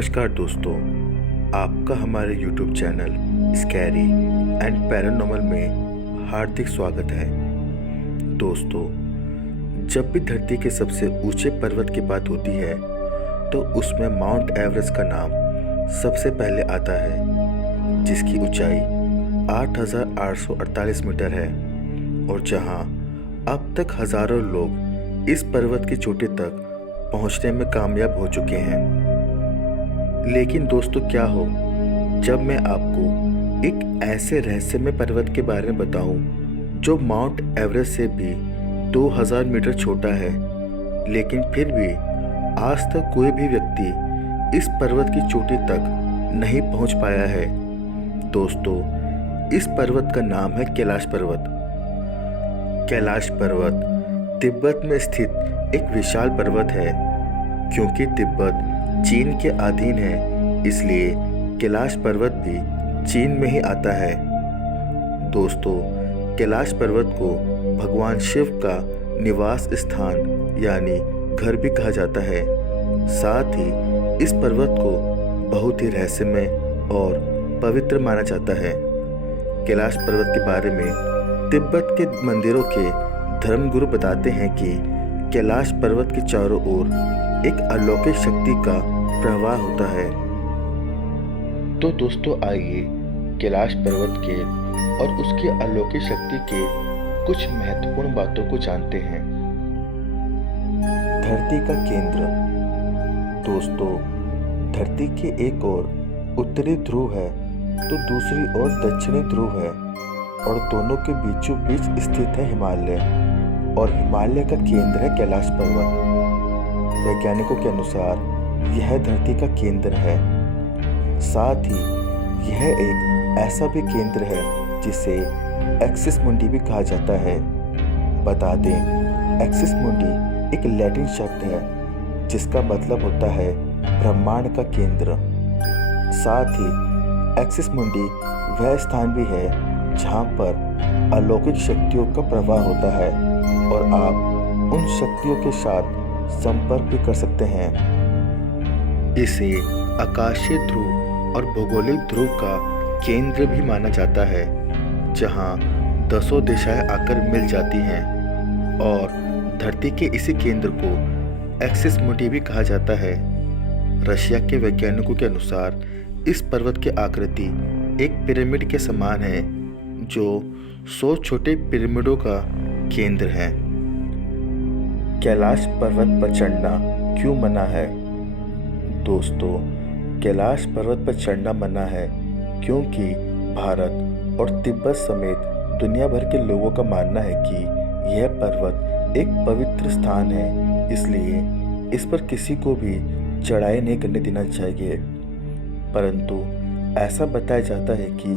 नमस्कार दोस्तों, आपका हमारे YouTube channel scary and paranormal में हार्दिक स्वागत है। दोस्तों, जब भी धरती के सबसे ऊंचे पर्वत की बात होती है तो उसमें माउंट एवरेस्ट का नाम सबसे पहले आता है, जिसकी ऊंचाई 8,848 मीटर है और जहां अब तक हजारों लोग इस पर्वत की चोटी तक पहुंचने में कामयाब हो चुके हैं। लेकिन दोस्तों, क्या हो जब मैं आपको एक ऐसे रहस्यमय पर्वत के बारे में बताऊं जो माउंट एवरेस्ट से भी 2000 मीटर छोटा है, लेकिन फिर भी आज तक कोई भी व्यक्ति इस पर्वत की चोटी तक नहीं पहुंच पाया है। दोस्तों, इस पर्वत का नाम है कैलाश पर्वत। कैलाश पर्वत तिब्बत में स्थित एक विशाल पर्वत है। क्योंकि तिब्बत चीन के अधीन है, इसलिए कैलाश पर्वत भी चीन में ही आता है। दोस्तों, कैलाश पर्वत को भगवान शिव का निवास स्थान यानी घर भी कहा जाता है। साथ ही इस पर्वत को बहुत ही रहस्यमय और पवित्र माना जाता है। कैलाश पर्वत के बारे में तिब्बत के मंदिरों के धर्मगुरु बताते हैं कि कैलाश पर्वत के चारों ओर एक अलौकिक शक्ति का प्रवाह होता है। तो दोस्तों, आइए कैलाश पर्वत के और उसकी अलौकिक शक्ति के कुछ महत्वपूर्ण बातों को जानते हैं। धरती का केंद्र। दोस्तों, धरती के एक ओर उत्तरी ध्रुव है तो दूसरी ओर दक्षिणी ध्रुव है और दोनों के बीचों बीच स्थित है हिमालय, और हिमालय का केंद्र है कैलाश पर्वत। वैज्ञानिकों के अनुसार यह धरती का केंद्र है। साथ ही यह एक ऐसा भी केंद्र है जिसे एक्सिस मुंडी भी कहा जाता है। बता दें, एक्सिस मुंडी एक लैटिन शब्द है जिसका मतलब होता है ब्रह्मांड का केंद्र। साथ ही एक्सिस मुंडी वह स्थान भी है जहाँ पर अलौकिक शक्तियों का प्रवाह होता है और आप उन शक्तियों के साथ संपर्क भी कर सकते हैं। इसे आकाशीय ध्रुव और भौगोलिक ध्रुव का केंद्र भी माना जाता है, जहां दसों दिशाएं आकर मिल जाती हैं, और धरती के इसी केंद्र को एक्सिस मुंडी भी कहा जाता है। रशिया के वैज्ञानिकों के अनुसार इस पर्वत की आकृति एक पिरामिड के समान है, जो 100 छोटे पिरामिडों का केंद्र है। कैलाश पर्वत पर चढ़ना क्यों मना है? दोस्तों, कैलाश पर्वत पर चढ़ना मना है क्योंकि भारत और तिब्बत समेत दुनिया भर के लोगों का मानना है कि यह पर्वत एक पवित्र स्थान है, इसलिए इस पर किसी को भी चढ़ाई नहीं करने देना चाहिए। परंतु ऐसा बताया जाता है कि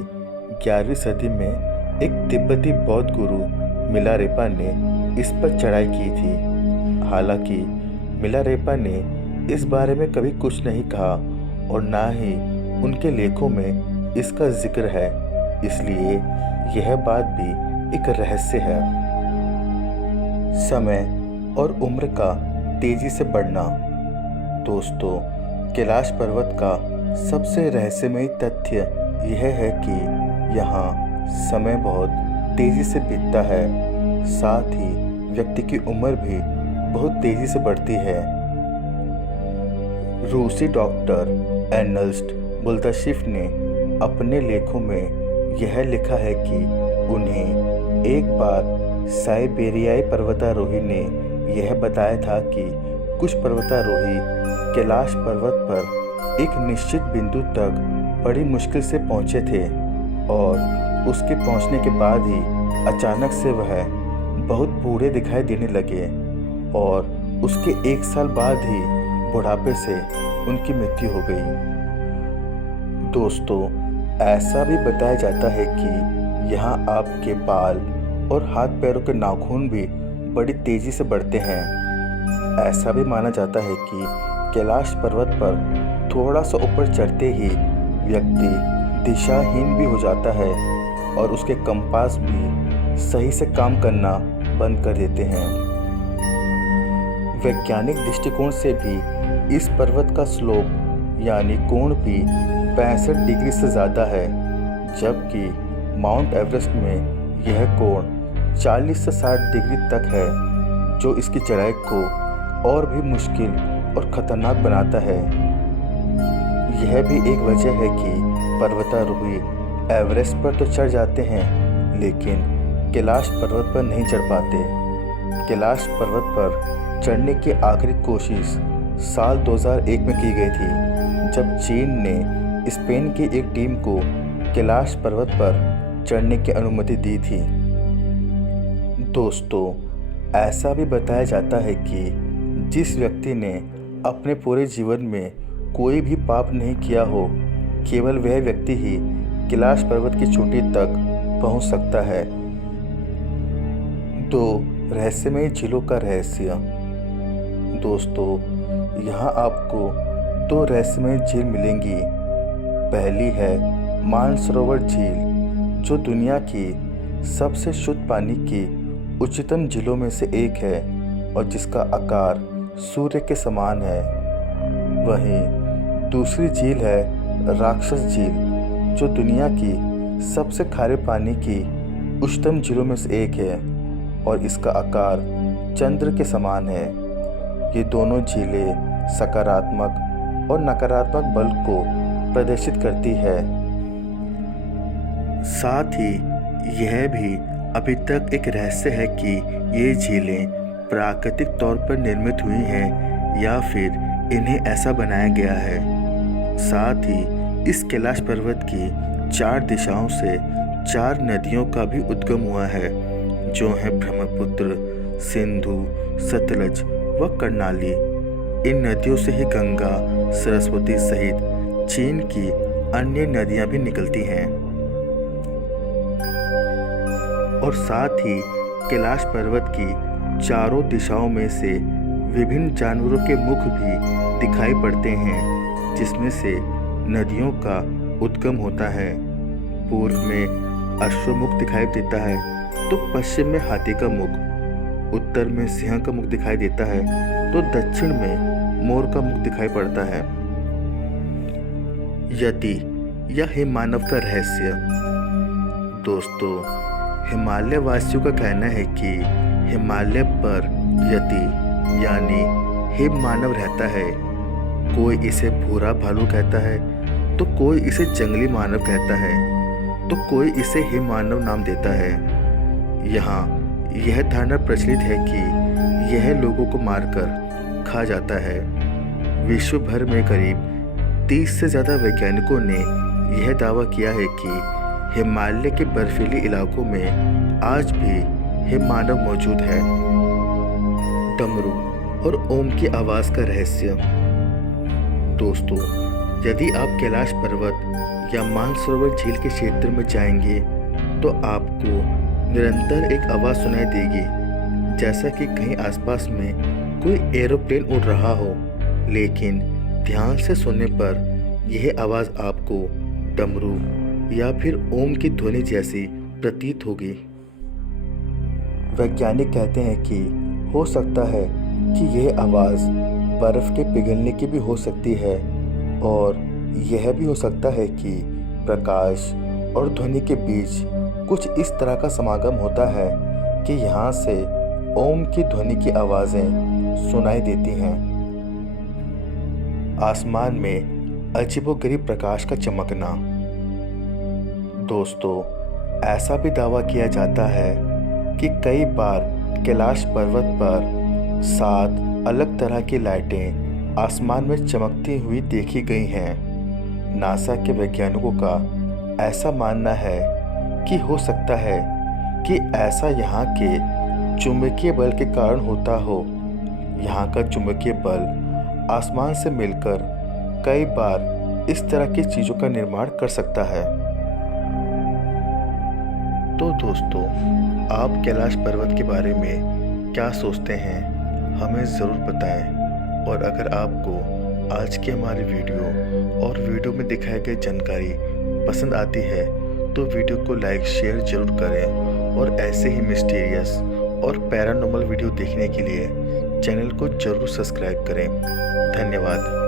11वीं सदी में एक तिब्बती बौद्ध गुरु मिलारेपा ने इस पर चढ़ाई की थी। हालांकि मिलारेपा ने इस बारे में कभी कुछ नहीं कहा और ना ही उनके लेखों में इसका जिक्र है, इसलिए यह बात भी एक रहस्य है। समय और उम्र का तेजी से बढ़ना। दोस्तों, कैलाश पर्वत का सबसे रहस्यमय तथ्य यह है कि यहाँ समय बहुत तेजी से बीतता है। साथ ही व्यक्ति की उम्र भी बहुत तेजी से बढ़ती है। रूसी डॉक्टर एर्नस्ट बुल्दाशिफ ने अपने लेखों में यह लिखा है कि उन्हें एक बार साइबेरियाई पर्वतारोही ने यह बताया था कि कुछ पर्वतारोही कैलाश पर्वत पर एक निश्चित बिंदु तक बड़ी मुश्किल से पहुंचे थे और उसके पहुंचने के बाद ही अचानक से वह बहुत बूढ़े दिखाई देने लगे और उसके 1 साल बाद ही बुढ़ापे से उनकी मृत्यु हो गई। दोस्तों, ऐसा भी बताया जाता है कि यहाँ आपके बाल और हाथ पैरों के नाखून भी बड़ी तेजी से बढ़ते हैं। ऐसा भी माना जाता है कि कैलाश पर्वत पर थोड़ा सा ऊपर चढ़ते ही व्यक्ति दिशाहीन भी हो जाता है और उसके कंपास भी सही से काम करना बंद कर देते हैं। वैज्ञानिक दृष्टिकोण से भी इस पर्वत का स्लोप यानी कोण भी 65 डिग्री से ज़्यादा है, जबकि माउंट एवरेस्ट में यह कोण 40 से 60 डिग्री तक है, जो इसकी चढ़ाई को और भी मुश्किल और ख़तरनाक बनाता है। यह भी एक वजह है कि पर्वतारोही एवरेस्ट पर तो चढ़ जाते हैं, लेकिन कैलाश पर्वत पर नहीं चढ़ पाते। कैलाश पर्वत पर चढ़ने की आखिरी कोशिश साल 2001 में की गई थी, जब चीन ने स्पेन की एक टीम को कैलाश पर्वत पर चढ़ने की अनुमति दी थी। दोस्तों, ऐसा भी बताया जाता है कि जिस व्यक्ति ने अपने पूरे जीवन में कोई भी पाप नहीं किया हो, केवल वह व्यक्ति ही कैलाश पर्वत की चोटी तक पहुंच सकता है। 2 रहस्यमय झीलों का रहस्य। दोस्तों, यहाँ आपको 2 रहस्यमय झील मिलेंगी। पहली है मानसरोवर झील, जो दुनिया की सबसे शुद्ध पानी की उच्चतम झीलों में से एक है और जिसका आकार सूर्य के समान है। वहीं दूसरी झील है राक्षस झील, जो दुनिया की सबसे खारे पानी की उच्चतम झीलों में से एक है और इसका आकार चंद्र के समान है। ये दोनों झीलें सकारात्मक और नकारात्मक बल को प्रदर्शित करती है। साथ ही यह भी अभी तक एक रहस्य है कि ये झीलें प्राकृतिक तौर पर निर्मित हुई हैं या फिर इन्हें ऐसा बनाया गया है। साथ ही इस कैलाश पर्वत की 4 दिशाओं से 4 नदियों का भी उद्गम हुआ है, जो हैं ब्रह्मपुत्र, सिंधु, सतलज व कर्णाली। इन नदियों से ही गंगा, सरस्वती सहित चीन की अन्य नदियां भी निकलती हैं। और साथ ही कैलाश पर्वत की चारों दिशाओं में से विभिन्न जानवरों के मुख भी दिखाई पड़ते हैं, जिसमें से नदियों का उद्गम होता है। पूर्व में अश्वमुख दिखाई देता है, तो पश्चिम में हाथी का मुख, उत्तर में सिंह का मुख दिखाई देता है, तो दक्षिण में मोर का मुख दिखाई पड़ता है। यति या हिममानव का रहस्य। दोस्तों, हिमालय वासियों का कहना है कि हिमालय पर यति यानी हिममानव रहता है। कोई इसे भूरा भालू कहता है, तो कोई इसे जंगली मानव कहता है, तो कोई इसे हिममानव नाम देता है। यहाँ यह धारणा प्रचलित है कि यह लोगों को मारकर खा जाता है। विश्व भर में करीब 30 से ज़्यादा वैज्ञानिकों ने यह दावा किया है कि हिमालय के बर्फीले इलाकों में आज भी हिममानव मौजूद है। डमरू और ओम की आवाज़ का रहस्य। दोस्तों, यदि आप कैलाश पर्वत या मानसरोवर झील के क्षेत्र में जाएंगे तो आपको निरंतर एक आवाज़ सुनाई देगी, जैसा कि कहीं आसपास में कोई एरोप्लेन उड़ रहा हो। लेकिन ध्यान से सुनने पर यह आवाज़ आपको डमरू या फिर ओम की ध्वनि जैसी प्रतीत होगी। वैज्ञानिक कहते हैं कि हो सकता है कि यह आवाज़ बर्फ़ के पिघलने की भी हो सकती है, और यह भी हो सकता है कि प्रकाश और ध्वनि के बीच कुछ इस तरह का समागम होता है कि यहाँ से ओम की ध्वनि की आवाज़ें सुनाई देती हैं। आसमान में अजीबोगरीब प्रकाश का चमकना। दोस्तों, ऐसा भी दावा किया जाता है कि कई बार कैलाश पर्वत पर 7 अलग तरह की लाइटें आसमान में चमकती हुई देखी गई हैं। नासा के वैज्ञानिकों का ऐसा मानना है कि हो सकता है कि ऐसा यहाँ के चुंबकीय बल के कारण होता हो। यहाँ का चुंबकीय बल आसमान से मिलकर कई बार इस तरह की चीज़ों का निर्माण कर सकता है। तो दोस्तों, आप कैलाश पर्वत के बारे में क्या सोचते हैं, हमें ज़रूर बताएं। और अगर आपको आज की हमारी वीडियो और वीडियो में दिखाई गई जानकारी पसंद आती है तो वीडियो को लाइक शेयर ज़रूर करें, और ऐसे ही मिस्टीरियस और पैरानॉर्मल वीडियो देखने के लिए चैनल को ज़रूर सब्सक्राइब करें। धन्यवाद।